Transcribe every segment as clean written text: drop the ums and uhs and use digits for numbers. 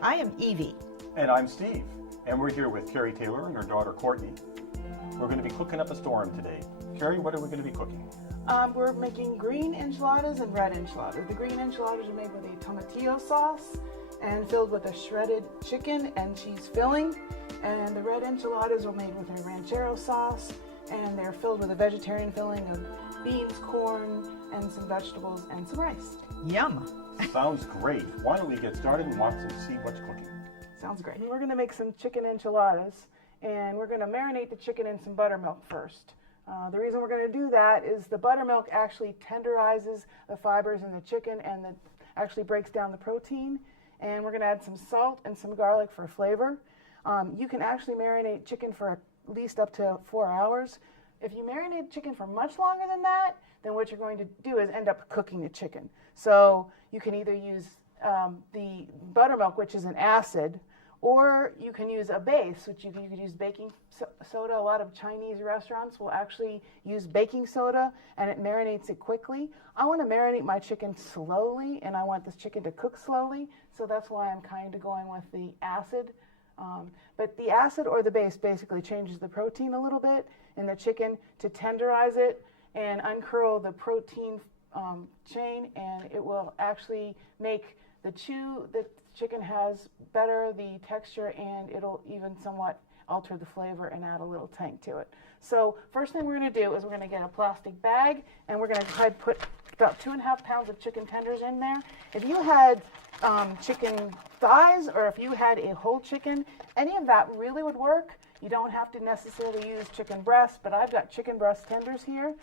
Hi, I am Evie. And I'm Steve, and we're here with Carrie Taylor and her daughter Courtney. We're going to be cooking up a storm today. Carrie, what are we going to be cooking? We're making green enchiladas and red enchiladas. The green enchiladas are made with a tomatillo sauce and filled with a shredded chicken and cheese filling. And the red enchiladas are made with a ranchero sauce, and they're filled with a vegetarian filling of beans, corn, and some vegetables and some rice. Yum. Sounds great. Why don't we get started and watch and see what's cooking? Sounds great. We're going to make some chicken enchiladas, and we're going to marinate the chicken in some buttermilk first. The reason we're going to do that is the buttermilk actually tenderizes the fibers in the chicken and actually breaks down the protein. And we're going to add some salt and some garlic for flavor. You can actually marinate chicken for at least up to 4 hours. If you marinate chicken for much longer than that, then what you're going to do is end up cooking the chicken. So you can either use the buttermilk, which is an acid, or you can use a base, which you could use baking soda. A lot of Chinese restaurants will actually use baking soda, and it marinates it quickly. I want to marinate my chicken slowly, and I want this chicken to cook slowly, so that's why I'm kind of going with the acid. But the acid or the base basically changes the protein a little bit in the chicken to tenderize it and uncurl the protein chain, and it will actually make the chicken has better the texture, and it'll even somewhat alter the flavor and add a little tang to it. So first thing we're going to do is we're going to get a plastic bag, and we're going to try to put about 2.5 pounds of chicken tenders in there. If you had chicken thighs, or if you had a whole chicken, any of that really would work. You don't have to necessarily use chicken breast, but I've got chicken breast tenders here.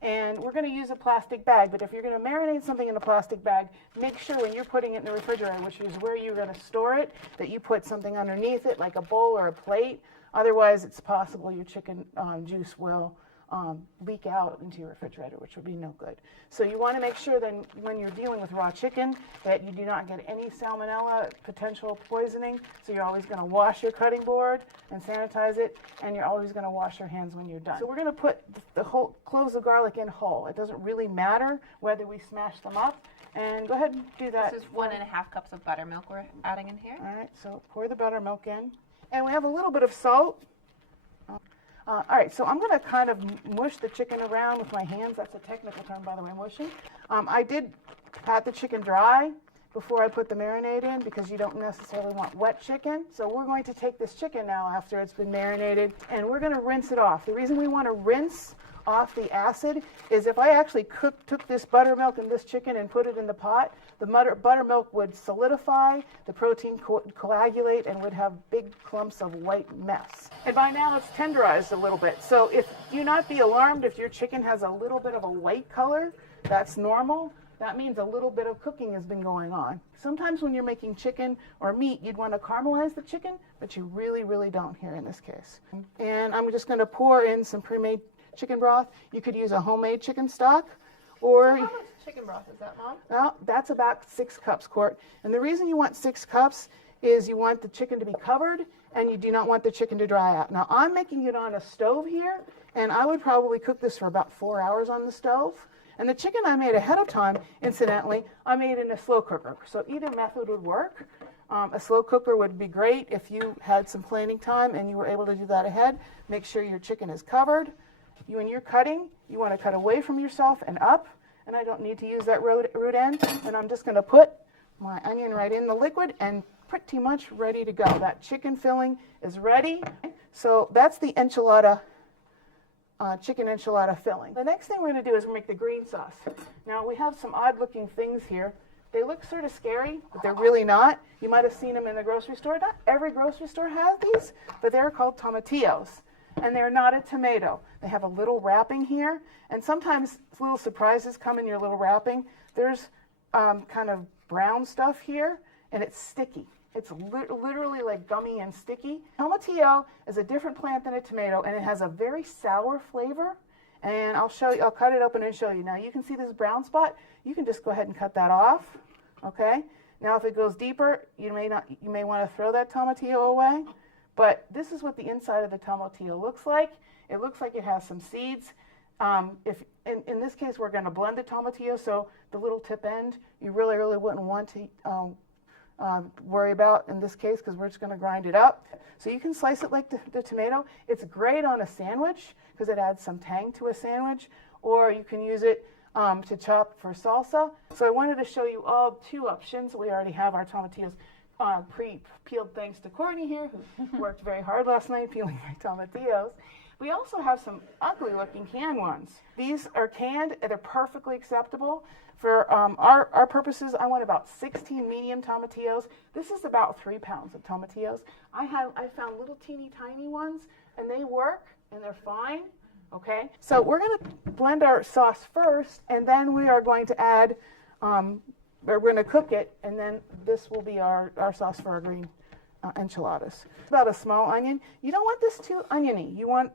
And we're going to use a plastic bag, but if you're going to marinate something in a plastic bag, make sure when you're putting it in the refrigerator, which is where you're going to store it, that you put something underneath it, like a bowl or a plate. Otherwise, it's possible your chicken juice will leak out into your refrigerator, which would be no good. So you want to make sure then when you're dealing with raw chicken that you do not get any salmonella potential poisoning. So you're always going to wash your cutting board and sanitize it, and you're always going to wash your hands when you're done. So we're going to put the whole cloves of garlic in whole. It doesn't really matter whether we smash them up. And go ahead and do that. This is 1.5 cups of buttermilk we're adding in here. All right, so pour the buttermilk in. And we have a little bit of salt. All right, so I'm going to kind of mush the chicken around with my hands. That's a technical term, by the way, mushing. I did pat the chicken dry before I put the marinade in because you don't necessarily want wet chicken. So we're going to take this chicken now after it's been marinated, and we're going to rinse it off. The reason we want to rinse off the acid is if I actually took this buttermilk and this chicken and put it in the pot, the buttermilk would solidify, the protein coagulate, and would have big clumps of white mess. And by now it's tenderized a little bit. So do not be alarmed if your chicken has a little bit of a white color. That's normal. That means a little bit of cooking has been going on. Sometimes when you're making chicken or meat, you'd want to caramelize the chicken, but you really, really don't here in this case. And I'm just going to pour in some pre-made chicken broth. You could use a homemade chicken stock, or So how much chicken broth is that, Mom? well, that's about 6 cups, Court. And the reason you want 6 cups is you want the chicken to be covered, and you do not want the chicken to dry out. Now, I'm making it on a stove here, and I would probably cook this for about 4 hours on the stove. And the chicken I made ahead of time, incidentally, I made in a slow cooker. So either method would work. A slow cooker would be great if you had some planning time and you were able to do that ahead. Make sure your chicken is covered. When you're cutting, you want to cut away from yourself and up. And I don't need to use that root end. And I'm just going to put my onion right in the liquid and pretty much ready to go. That chicken filling is ready. So that's the enchilada, chicken enchilada filling. The next thing we're going to do is make the green sauce. Now we have some odd looking things here. They look sort of scary, but they're really not. You might have seen them in the grocery store. Not every grocery store has these, but they're called tomatillos. And they're not a tomato. They have a little wrapping here, and sometimes little surprises come in your little wrapping. There's kind of brown stuff here, and it's sticky. It's literally like gummy and sticky. Tomatillo is a different plant than a tomato, and it has a very sour flavor. And I'll show you. I'll cut it open and show you. Now you can see this brown spot. You can just go ahead and cut that off. Okay. Now if it goes deeper, you may want to throw that tomatillo away. But this is what the inside of the tomatillo looks like. It looks like it has some seeds. If in this case, we're going to blend the tomatillo, so the little tip end, you really, really wouldn't want to worry about in this case because we're just going to grind it up. So you can slice it like the tomato. It's great on a sandwich because it adds some tang to a sandwich, or you can use it to chop for salsa. So I wanted to show you all two options. We already have our tomatillos pre-peeled thanks to Courtney here, who worked very hard last night peeling my tomatillos. We also have some ugly looking canned ones. These are canned, they're perfectly acceptable. For our purposes, I want about 16 medium tomatillos. This is about 3 pounds of tomatillos. I found little teeny tiny ones, and they work, and they're fine. Okay, so we're going to blend our sauce first, and then we are going to add, we're going to cook it, and then this will be our sauce for our green enchiladas. About a small onion. You don't want this too oniony. You want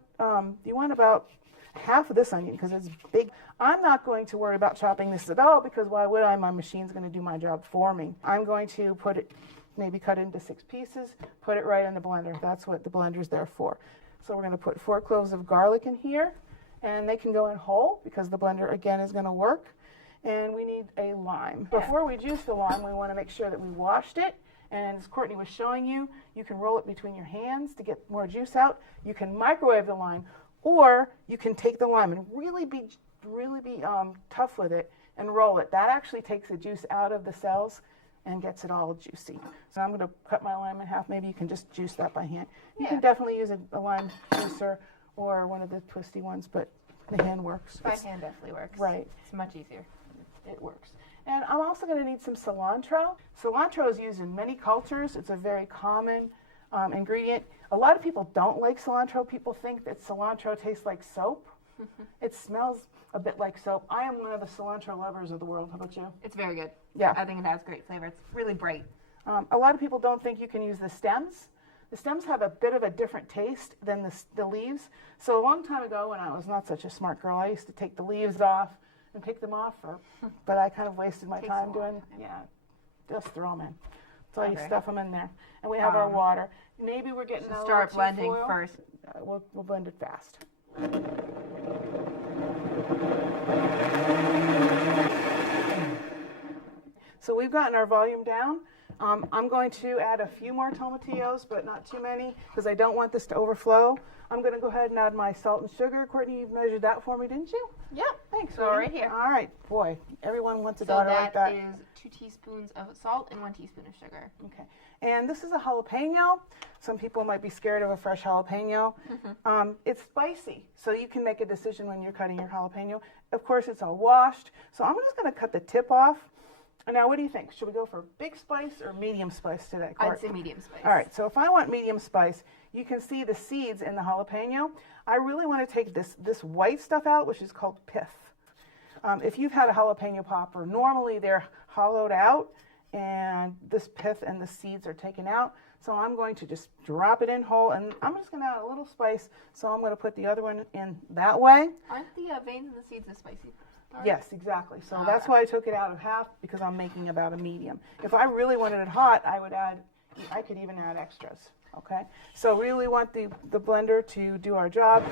about half of this onion because it's big. I'm not going to worry about chopping this at all because why would I? My machine's going to do my job for me. I'm going to put it, maybe cut it into 6 pieces, put it right in the blender. That's what the blender's there for. So we're going to put 4 cloves of garlic in here, and they can go in whole because the blender again is going to work. And we need a lime. Before we juice the lime, we want to make sure that we washed it. And as Courtney was showing you, you can roll it between your hands to get more juice out. You can microwave the lime, or you can take the lime and really be tough with it and roll it. That actually takes the juice out of the cells and gets it all juicy. So I'm going to cut my lime in half. Maybe you can just juice that by hand. You can definitely use a lime juicer or one of the twisty ones, but the hand works. By hand definitely works. Right. It's much easier. It works. And I'm also going to need some cilantro. Cilantro is used in many cultures. It's a very common ingredient. A lot of people don't like cilantro. People think that cilantro tastes like soap. It smells a bit like soap. I am one of the cilantro lovers of the world. How about you? It's very good. Yeah. I think it has great flavor. It's really bright. A lot of people don't think you can use the stems. The stems have a bit of a different taste than the leaves. So a long time ago when I was not such a smart girl, I used to take the leaves off and pick them off, but I kind of wasted my time doing, just throw them in. So you stuff them in there. And we have our water. Maybe we're getting a start blending foil. first. We'll blend it fast. So we've gotten our volume down. I'm going to add a few more tomatillos, but not too many, because I don't want this to overflow. I'm going to go ahead and add my salt and sugar. Courtney, you measured that for me, didn't you? Yeah. Thanks. So right here. All right. Boy, everyone wants a daughter like that. So that is 2 teaspoons of salt and 1 teaspoon of sugar. Okay. And this is a jalapeno. Some people might be scared of a fresh jalapeno. It's spicy, so you can make a decision when you're cutting your jalapeno. Of course, it's all washed. So I'm just going to cut the tip off. Now, what do you think? Should we go for big spice or medium spice today, Court? I'd say medium spice. All right, so if I want medium spice, you can see the seeds in the jalapeno. I really want to take this white stuff out, which is called pith. If you've had a jalapeno popper, normally they're hollowed out, and this pith and the seeds are taken out. So I'm going to just drop it in whole, and I'm just going to add a little spice, so I'm going to put the other one in that way. Aren't the veins and the seeds as spicy? Yes, exactly. So that's why I took it out of half, because I'm making about a medium. If I really wanted it hot, I could even add extras. Okay? So really want the blender to do our job.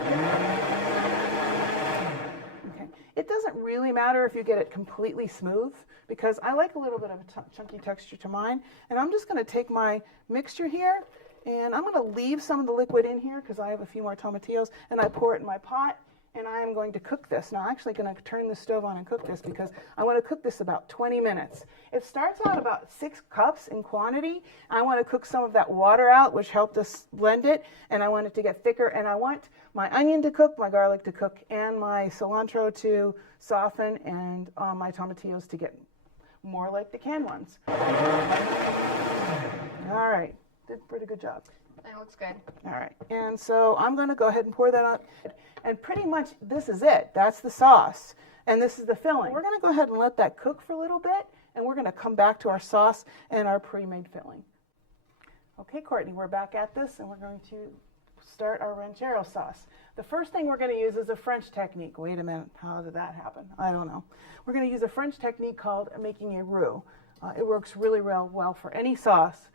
Okay. It doesn't really matter if you get it completely smooth, because I like a little bit of a chunky texture to mine. And I'm just going to take my mixture here, and I'm going to leave some of the liquid in here because I have a few more tomatillos, and I pour it in my pot. And I am going to cook this. Now, I'm actually going to turn the stove on and cook this because I want to cook this about 20 minutes. It starts out about 6 cups in quantity. I want to cook some of that water out, which helped us blend it, and I want it to get thicker. And I want my onion to cook, my garlic to cook, and my cilantro to soften, and my tomatillos to get more like the canned ones. All right, did pretty good job. That looks good. All right, and so I'm going to go ahead and pour that on. And pretty much this is it. That's the sauce. And this is the filling. We're going to go ahead and let that cook for a little bit, and we're going to come back to our sauce and our pre-made filling. Okay, Courtney, we're back at this, and we're going to start our ranchero sauce. The first thing we're going to use is a French technique. Wait a minute, how did that happen? I don't know. We're going to use a French technique called making a roux. It works really well for any sauce.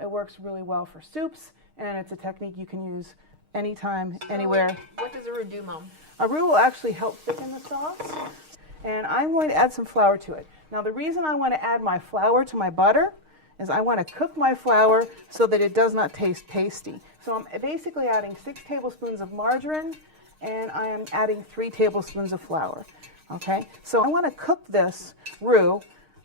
It works really well for soups, and it's a technique you can use anytime, anywhere. What does a roux do, Mom? A roux will actually help thicken the sauce, and I'm going to add some flour to it. Now, the reason I want to add my flour to my butter is I want to cook my flour so that it does not taste pasty. So I'm basically adding 6 tablespoons of margarine, and I am adding 3 tablespoons of flour. Okay, so I want to cook this roux,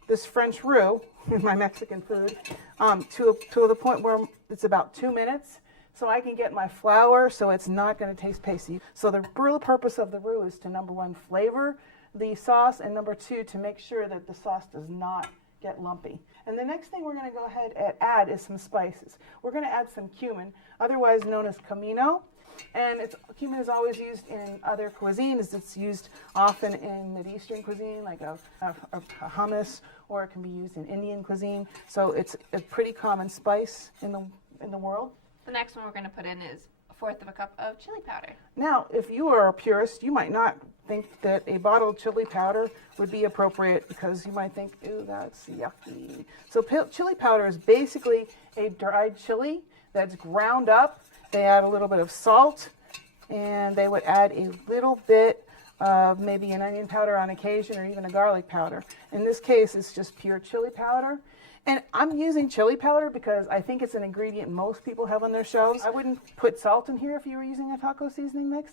this French roux, my Mexican food, to the point where it's about 2 minutes, so I can get my flour so it's not going to taste pasty. So the real purpose of the roux is to, number 1, flavor the sauce, and number 2, to make sure that the sauce does not get lumpy. And the next thing we're going to go ahead and add is some spices. We're going to add some cumin, otherwise known as comino. And cumin is always used in other cuisines. It's used often in Mideastern cuisine, like a hummus, or it can be used in Indian cuisine. So it's a pretty common spice in the world. The next one we're going to put in is 1/4 of a cup of chili powder. Now, if you are a purist, you might not think that a bottled chili powder would be appropriate, because you might think, ooh, that's yucky. So chili powder is basically a dried chili that's ground up. They add a little bit of salt, and they would add a little bit of maybe an onion powder on occasion, or even a garlic powder. In this case, it's just pure chili powder. And I'm using chili powder because I think it's an ingredient most people have on their shelves. I wouldn't put salt in here if you were using a taco seasoning mix,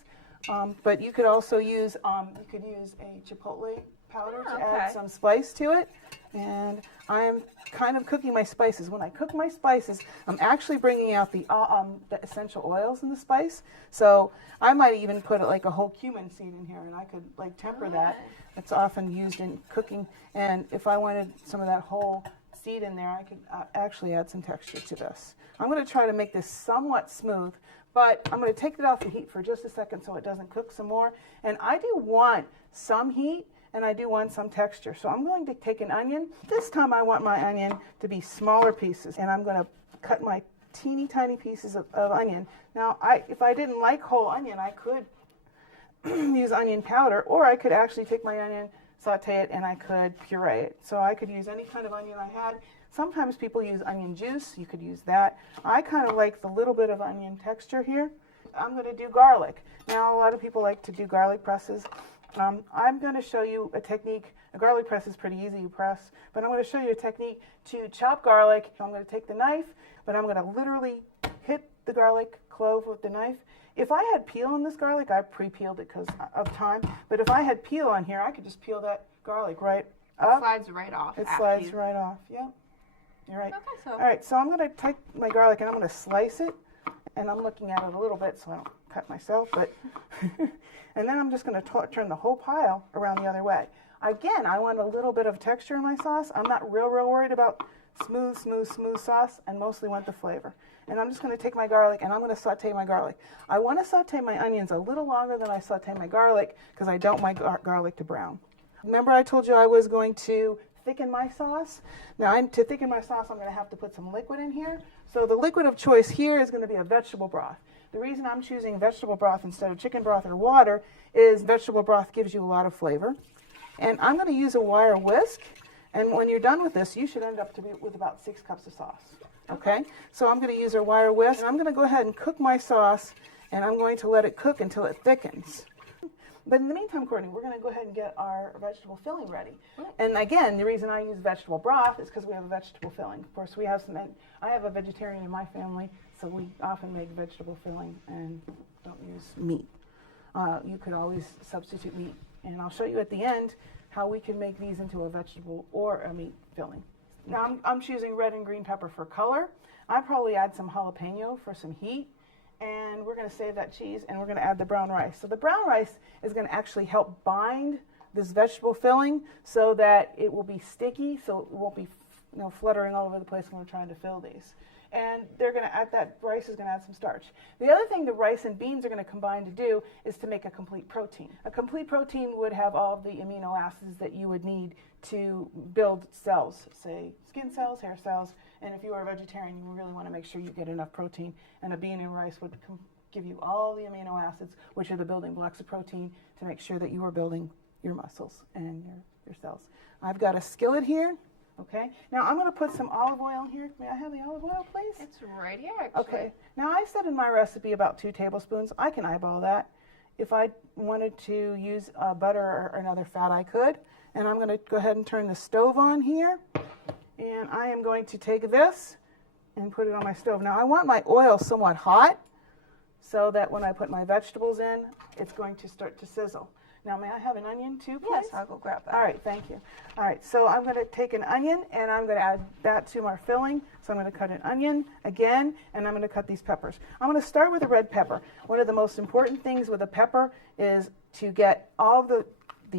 but you could also use a chipotle powder to add some spice to it. And I am kind of cooking my spices. When I cook my spices, I'm actually bringing out the essential oils in the spice. So I might even put like a whole cumin seed in here, and I could like temper that. It's often used in cooking. And if I wanted some of that whole seed in there, I could actually add some texture to this. I'm going to try to make this somewhat smooth, but I'm going to take it off the heat for just a second so it doesn't cook some more. And I do want some heat, and I do want some texture. So I'm going to take an onion. This time I want my onion to be smaller pieces, and I'm going to cut my teeny tiny pieces of onion. Now, if I didn't like whole onion, I could use onion powder, or I could actually take my onion, saute it, and I could puree it. So I could use any kind of onion I had. Sometimes people use onion juice. You could use that. I kind of like the little bit of onion texture here. I'm going to do garlic. Now, a lot of people like to do garlic presses. I'm going to show you a technique. A garlic press is pretty easy to press, but I'm going to show you a technique to chop garlic. I'm going to take the knife, but I'm going to literally hit the garlic clove with the knife. If I had peel on this garlic, I pre-peeled it because of time, but if I had peel on here, I could just peel that garlic right up. It slides right off. It slides right off, yeah. You're right. Okay, so. All right, so I'm going to take my garlic and I'm going to slice it, and I'm looking at it a little bit so I don't cut myself, but and then I'm just going to turn the whole pile around the other way. Again, I want a little bit of texture in my sauce. I'm not real worried about smooth sauce, and mostly want the flavor. And I'm just going to take my garlic and I'm going to saute my garlic. I want to saute my onions a little longer than I saute my garlic because I don't want my garlic to brown. Remember I told you I was going to thicken my sauce? Now, to thicken my sauce, I'm going to have to put some liquid in here. So the liquid of choice here is going to be a vegetable broth. The reason I'm choosing vegetable broth instead of chicken broth or water is vegetable broth gives you a lot of flavor. And I'm going to use a wire whisk. And when you're done with this, you should end up with about 6 cups of sauce. Okay? So I'm going to use a wire whisk. And I'm going to go ahead and cook my sauce, and I'm going to let it cook until it thickens. But in the meantime, Courtney, we're going to go ahead and get our vegetable filling ready. And again, the reason I use vegetable broth is because we have a vegetable filling. Of course, we have I have a vegetarian in my family, so we often make vegetable filling and don't use meat. You could always substitute meat. And I'll show you at the end how we can make these into a vegetable or a meat filling. Now I'm choosing red and green pepper for color. I'll probably add some jalapeno for some heat. And we're going to save that cheese, and we're going to add the brown rice. So the brown rice is going to actually help bind this vegetable filling so that it will be sticky, so it won't be fluttering all over the place when we're trying to fill these. And they're going to add that rice is going to add some starch. The other thing the rice and beans are going to combine to do is to make a complete protein. A complete protein would have all of the amino acids that you would need to build cells, say skin cells, hair cells, and if you are a vegetarian, you really want to make sure you get enough protein, and a bean and rice would give you all the amino acids, which are the building blocks of protein, to make sure that you are building your muscles and your cells. I've got a skillet here. Okay, now I'm going to put some olive oil in here. May I have the olive oil, please? It's right here, actually. Okay, now I said in my recipe about 2 tablespoons. I can eyeball that. If I wanted to use butter or another fat, I could. And I'm going to go ahead and turn the stove on here. And I am going to take this and put it on my stove. Now I want my oil somewhat hot so that when I put my vegetables in, it's going to start to sizzle. Now may I have an onion too, please? Yes, I'll go grab that. All right, thank you. All right, so I'm going to take an onion and I'm going to add that to my filling. So I'm going to cut an onion again, and I'm going to cut these peppers. I'm going to start with a red pepper. One of the most important things with a pepper is to get all the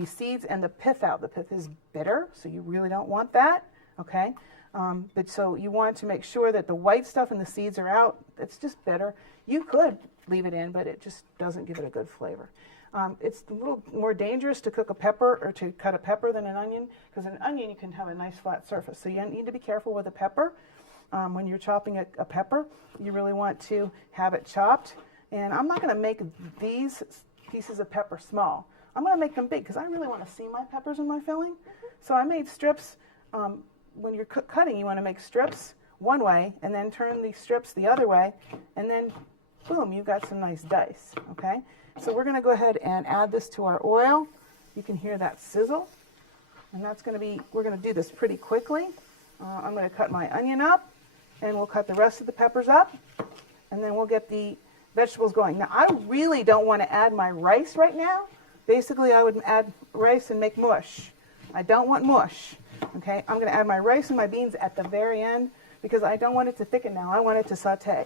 seeds and the pith out. The pith is bitter, so you really don't want that, okay? But so you want to make sure that the white stuff and the seeds are out. It's just bitter. You could leave it in, but it just doesn't give it a good flavor. It's a little more dangerous to cook a pepper or to cut a pepper than an onion, because an onion you can have a nice flat surface. So you need to be careful with a pepper. When you're chopping a pepper, you really want to have it chopped. And I'm not going to make these pieces of pepper small. I'm going to make them big because I really want to see my peppers in my filling. So I made strips. When you're cutting, you want to make strips one way and then turn these strips the other way, and then boom, you've got some nice dice, okay? So we're going to go ahead and add this to our oil. You can hear that sizzle, and that's going to be, we're going to do this pretty quickly. I'm going to cut my onion up, and we'll cut the rest of the peppers up, and then we'll get the vegetables going. Now, I really don't want to add my rice right now. Basically, I would add rice and make mush. I don't want mush, okay? I'm going to add my rice and my beans at the very end because I don't want it to thicken now. I want it to saute.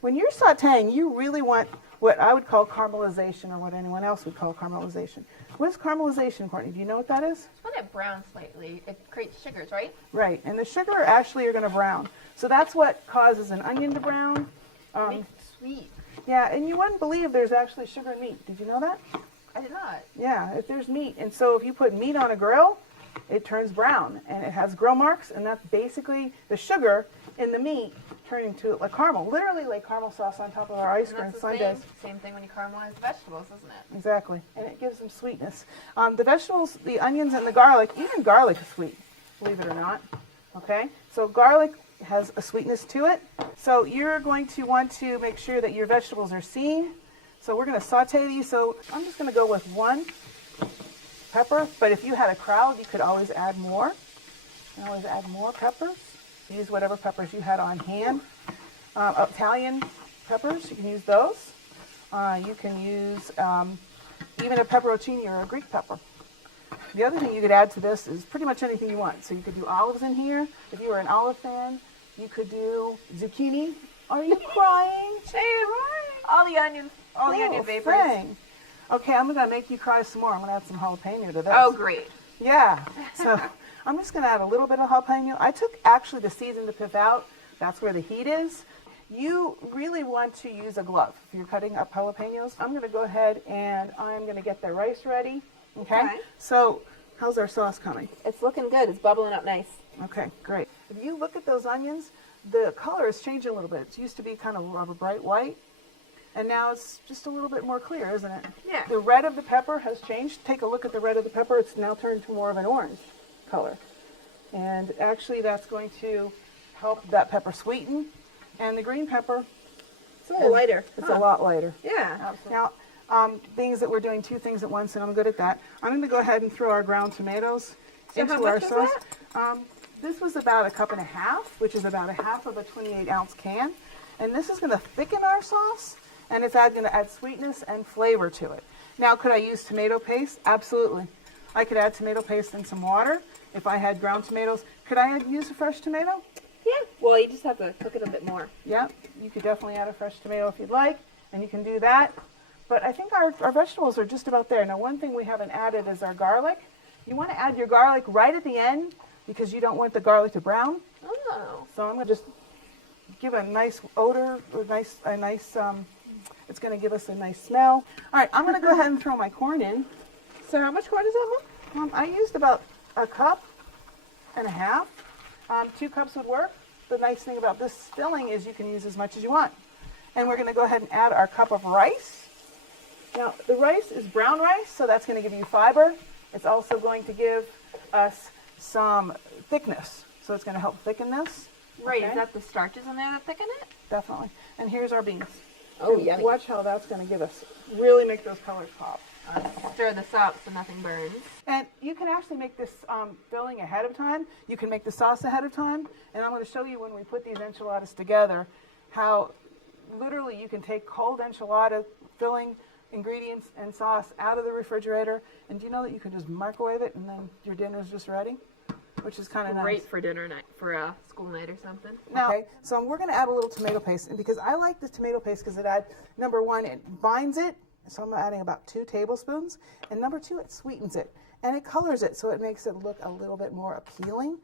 When you're sauteing, you really want what I would call caramelization, or what anyone else would call caramelization. What is caramelization, Courtney? Do you know what that is? It's when it browns slightly. It creates sugars, right? Right, and the sugar actually are going to brown. So that's what causes an onion to brown. It's sweet. Yeah, and you wouldn't believe there's actually sugar in meat. Did you know that? I did not. Yeah, if there's meat. And so if you put meat on a grill, it turns brown, and it has grill marks, and that's basically the sugar in the meat turning to like caramel, literally like caramel sauce on top of our ice cream And that's sundaes. the same thing when you caramelize the vegetables, isn't it? Exactly, and it gives them sweetness. The vegetables, the onions and the garlic, even garlic is sweet, believe it or not, okay? So garlic has a sweetness to it. So you're going to want to make sure that your vegetables are seen. So we're going to saute these. So I'm just going to go with one pepper, but if you had a crowd, you could always add more. You can always add more peppers. Use whatever peppers you had on hand. Italian peppers, you can use those. You can use even a pepperoncini or a Greek pepper. The other thing you could add to this is pretty much anything you want. So you could do olives in here. If you were an olive fan, you could do zucchini. Are you crying? All the onion vapors. Thing. Okay, I'm going to make you cry some more. I'm going to add some jalapeno to this. Oh, great. Yeah. So I'm just going to add a little bit of jalapeno. I took actually the seeds and the pith out. That's where the heat is. You really want to use a glove if you're cutting up jalapenos. I'm going to go ahead and I'm going to get the rice ready. Okay? So how's our sauce coming? It's looking good. It's bubbling up nice. Okay, great. If you look at those onions, the color is changing a little bit. It used to be kind of a bright white, and now it's just a little bit more clear, isn't it? Yeah. The red of the pepper has changed. Take a look at the red of the pepper. It's now turned to more of an orange color. And actually that's going to help that pepper sweeten. And the green pepper, It's a little lighter. it's a lot lighter. Yeah, absolutely. Now, things that we're doing two things at once, and I'm good at that. I'm going to go ahead and throw our ground tomatoes So into how our much was sauce. This was about 1.5 cups, which is about 1/2 of a 28-ounce can. And this is going to thicken our sauce, and it's going to add sweetness and flavor to it. Now, could I use tomato paste? Absolutely. I could add tomato paste and some water if I had ground tomatoes. Could I use a fresh tomato? Yeah. Well, you just have to cook it a bit more. Yeah, you could definitely add a fresh tomato if you'd like, and you can do that. But I think our vegetables are just about there. Now, one thing we haven't added is our garlic. You want to add your garlic right at the end because you don't want the garlic to brown. Oh. So I'm going to just give a nice odor, it's going to give us a nice smell. All right, I'm going to go ahead and throw my corn in. So how much corn is that, Mom? I used about 1.5 cups. 2 cups would work. The nice thing about this filling is you can use as much as you want. And we're going to go ahead and add our cup of rice. Now, the rice is brown rice, so that's going to give you fiber. It's also going to give us some thickness. So it's going to help thicken this. Right, Okay? is that the starches in there that thicken it? Definitely. And here's our beans. Oh, And yummy. watch how that's going to give us, really make those colors pop. Stir this up so nothing burns. And you can actually make this filling ahead of time. You can make the sauce ahead of time. And I'm going to show you when we put these enchiladas together how literally you can take cold enchilada filling ingredients and sauce out of the refrigerator. And do you know that you can just microwave it and then your dinner's just ready? Which is kind of nice. Great for dinner night, for a school night or something. Now, okay, so we're going to add a little tomato paste. And because I like this tomato paste because it adds, number one, it binds it. So I'm adding about 2 tablespoons. And number 2, it sweetens it. And it colors it so it makes it look a little bit more appealing.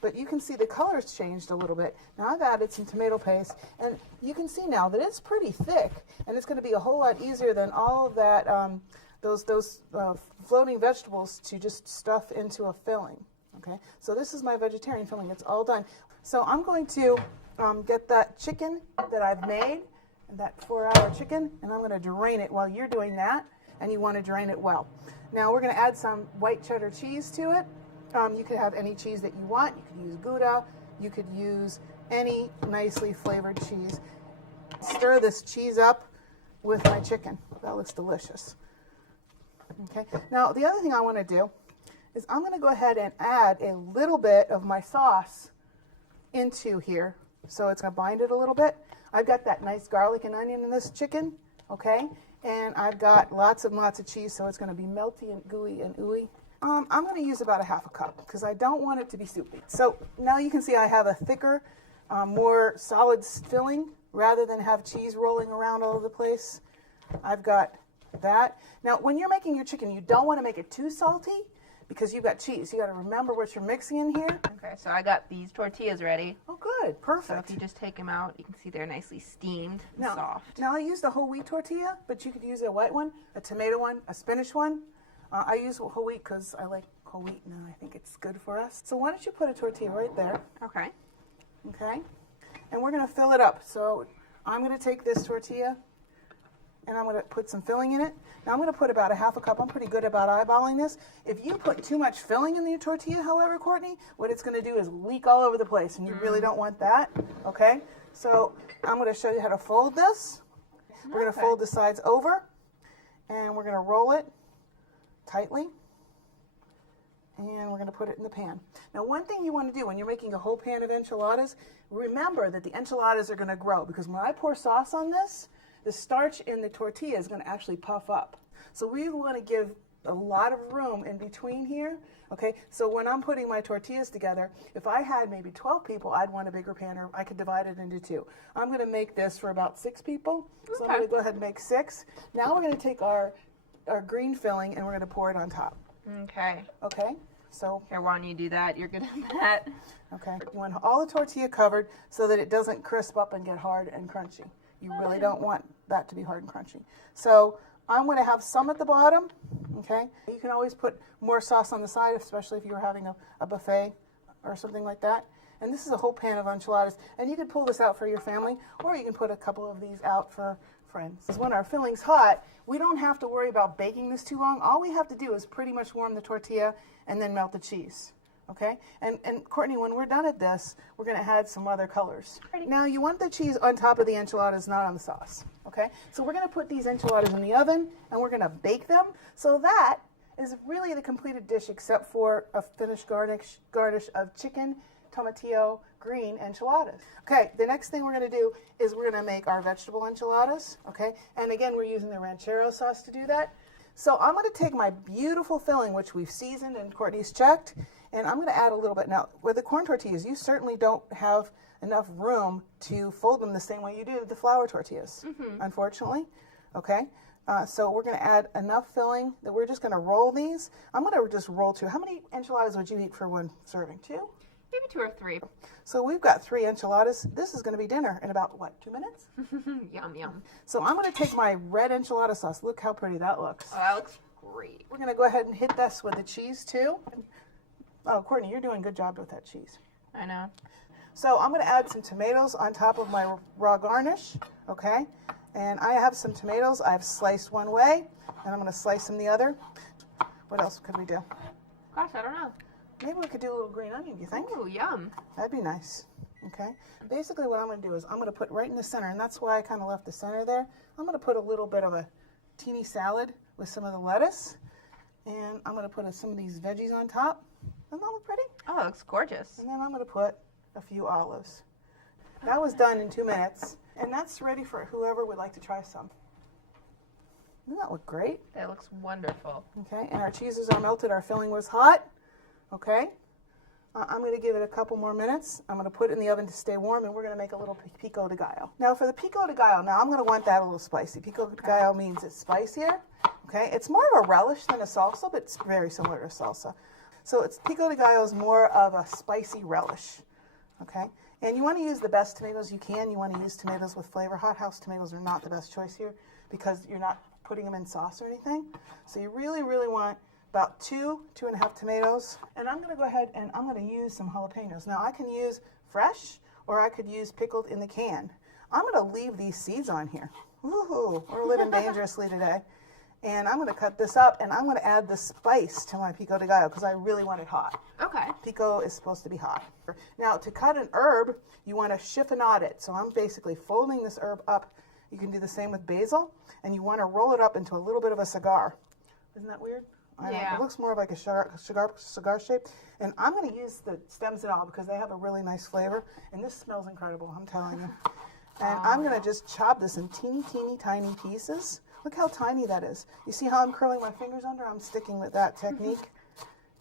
But you can see the color's changed a little bit. Now I've added some tomato paste. And you can see now that it's pretty thick. And it's going to be a whole lot easier than all of that, those floating vegetables to just stuff into a filling. Okay, so this is my vegetarian filling. It's all done. So I'm going to get that chicken that I've made, that 4-hour chicken, and I'm going to drain it while you're doing that, and you want to drain it well. Now we're going to add some white cheddar cheese to it. You could have any cheese that you want. You could use Gouda. You could use any nicely flavored cheese. Stir this cheese up with my chicken. That looks delicious. Okay, now the other thing I want to do is I'm going to go ahead and add a little bit of my sauce into here. So it's going to bind it a little bit. I've got that nice garlic and onion in this chicken, okay? And I've got lots and lots of cheese, so it's going to be melty and gooey and ooey. I'm going to use about a half a cup because I don't want it to be soupy. So now you can see I have a thicker, more solid filling rather than have cheese rolling around all over the place. I've got that. Now, when you're making your chicken, you don't want to make it too salty, because you've got cheese. You got to remember what you're mixing in here. Okay, so I got these tortillas ready. Oh, good. Perfect. So if you just take them out, you can see they're nicely steamed and soft. Now I used a whole wheat tortilla, but you could use a white one, a tomato one, a spinach one. I use whole wheat because I like whole wheat and I think it's good for us. So why don't you put a tortilla right there? Okay. Okay. And we're going to fill it up. So I'm going to take this tortilla and I'm going to put some filling in it. Now I'm going to put about a half a cup. I'm pretty good about eyeballing this. If you put too much filling in the tortilla, however, Courtney, what it's going to do is leak all over the place, and you really don't want that, okay? So I'm going to show you how to fold this. We're going to fold the sides over, and we're going to roll it tightly, and we're going to put it in the pan. Now, one thing you want to do when you're making a whole pan of enchiladas, remember that the enchiladas are going to grow, because when I pour sauce on this, the starch in the tortilla is going to actually puff up. So we want to give a lot of room in between here, okay? So when I'm putting my tortillas together, if I had maybe 12 people, I'd want a bigger pan, or I could divide it into 2. I'm going to make this for about 6 people, so I'm going to go ahead and make 6. Now we're going to take our green filling and we're going to pour it on top. Okay. Okay? So here, why don't you do that? You're good at that. Okay. You want all the tortilla covered so that it doesn't crisp up and get hard and crunchy. You really don't want that to be hard and crunchy. So I'm going to have some at the bottom, okay? You can always put more sauce on the side, especially if you're having a buffet or something like that. And this is a whole pan of enchiladas. And you can pull this out for your family, or you can put a couple of these out for friends. When our filling's hot, we don't have to worry about baking this too long. All we have to do is pretty much warm the tortilla and then melt the cheese. Okay, and Courtney, when we're done at this, we're going to add some other colors. Now, you want the cheese on top of the enchiladas, not on the sauce. Okay, so we're going to put these enchiladas in the oven, and we're going to bake them. So that is really the completed dish, except for a finished garnish of chicken, tomatillo, green enchiladas. Okay, the next thing we're going to do is we're going to make our vegetable enchiladas. Okay, and again, we're using the Ranchero Sauce to do that. So I'm going to take my beautiful filling, which we've seasoned and Courtney's checked, and I'm going to add a little bit. Now, with the corn tortillas, you certainly don't have enough room to fold them the same way you do the flour tortillas, unfortunately. Okay, so we're going to add enough filling that we're just going to roll these. I'm going to just roll 2. How many enchiladas would you eat for one serving? 2? Maybe 2 or 3. So we've got 3 enchiladas. This is going to be dinner in about, what, 2 minutes? Yum, yum. So I'm going to take my red enchilada sauce. Look how pretty that looks. Oh, that looks great. We're going to go ahead and hit this with the cheese, too. Oh, Courtney, you're doing a good job with that cheese. I know. So I'm going to add some tomatoes on top of my raw garnish, okay? And I have some tomatoes. I've sliced one way, and I'm going to slice them the other. What else could we do? Gosh, I don't know. Maybe we could do a little green onion, do you think? Ooh, yum. That'd be nice, okay? Basically what I'm going to do is I'm going to put right in the center, and that's why I kind of left the center there. I'm going to put a little bit of a teeny salad with some of the lettuce. And I'm going to put some of these veggies on top. Doesn't that look pretty? Oh, it looks gorgeous. And then I'm going to put a few olives. That was done in 2 minutes. And that's ready for whoever would like to try some. Doesn't that look great? It looks wonderful. Okay, and our cheeses are melted. Our filling was hot. Okay. I'm going to give it a couple more minutes. I'm going to put it in the oven to stay warm, and we're going to make a little pico de gallo. Now, for the pico de gallo, I'm going to want that a little spicy. Pico de gallo means it's spicier. Okay, it's more of a relish than a salsa, but it's very similar to salsa. So pico de gallo is more of a spicy relish. Okay, and you want to use the best tomatoes you can. You want to use tomatoes with flavor. Hothouse tomatoes are not the best choice here because you're not putting them in sauce or anything. So you really, really want about 2.5 tomatoes. And I'm going to go ahead and I'm going to use some jalapenos. Now I can use fresh or I could use pickled in the can. I'm going to leave these seeds on here. Woohoo, we're living dangerously today. And I'm going to cut this up and I'm going to add the spice to my pico de gallo because I really want it hot. Okay. Pico is supposed to be hot. Now to cut an herb, you want to chiffonade it. So I'm basically folding this herb up. You can do the same with basil, and you want to roll it up into a little bit of a cigar. Isn't that weird? I don't know. It looks more like a cigar shape. And I'm going to use the stems and all because they have a really nice flavor. And this smells incredible, I'm telling you. And I'm going to just chop this in teeny, teeny, tiny pieces. Look how tiny that is. You see how I'm curling my fingers under? I'm sticking with that technique.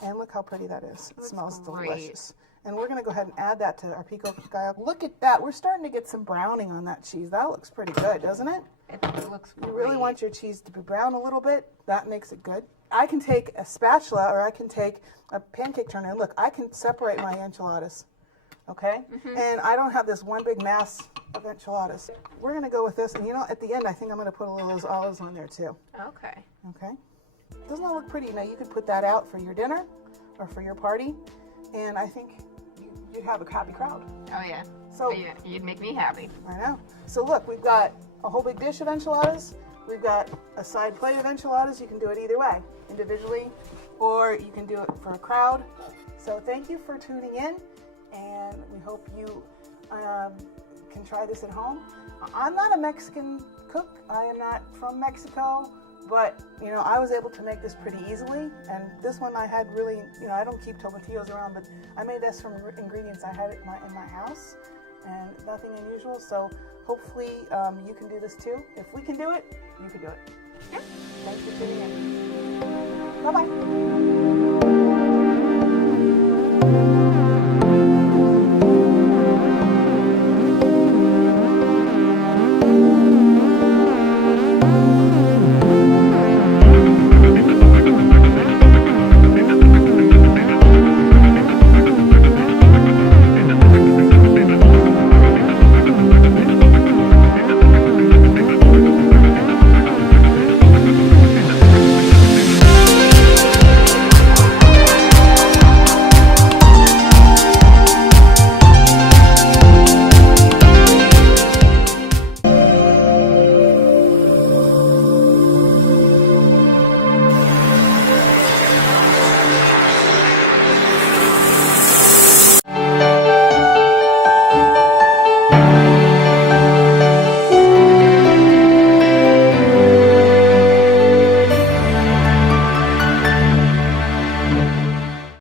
And look how pretty that is. It smells delicious. And we're going to go ahead and add that to our pico de gallo. Look at that. We're starting to get some browning on that cheese. That looks pretty good, doesn't it? It looks great. You really want your cheese to be brown a little bit. That makes it good. I can take a spatula or I can take a pancake turner. And look, I can separate my enchiladas. Okay? And I don't have this one big mass of enchiladas. We're going to go with this. And you know, at the end, I think I'm going to put a little of those olives on there too. Okay. Okay? Doesn't that look pretty? Now you could put that out for your dinner or for your party. And I think you'd have a happy crowd. Oh, yeah. So you'd make me happy. I know. So look, we've got a whole big dish of enchiladas. We've got a side plate of enchiladas. You can do it either way, individually, or you can do it for a crowd. So thank you for tuning in, and we hope you can try this at home. I'm not a Mexican cook. I am not from Mexico, but you know, I was able to make this pretty easily. And this one I had really, you know, I don't keep tomatillos around, but I made this from ingredients I had in my house, and nothing unusual. So hopefully you can do this too. If we can do it, you can do it. Yep. Thanks for tuning in. Bye-bye.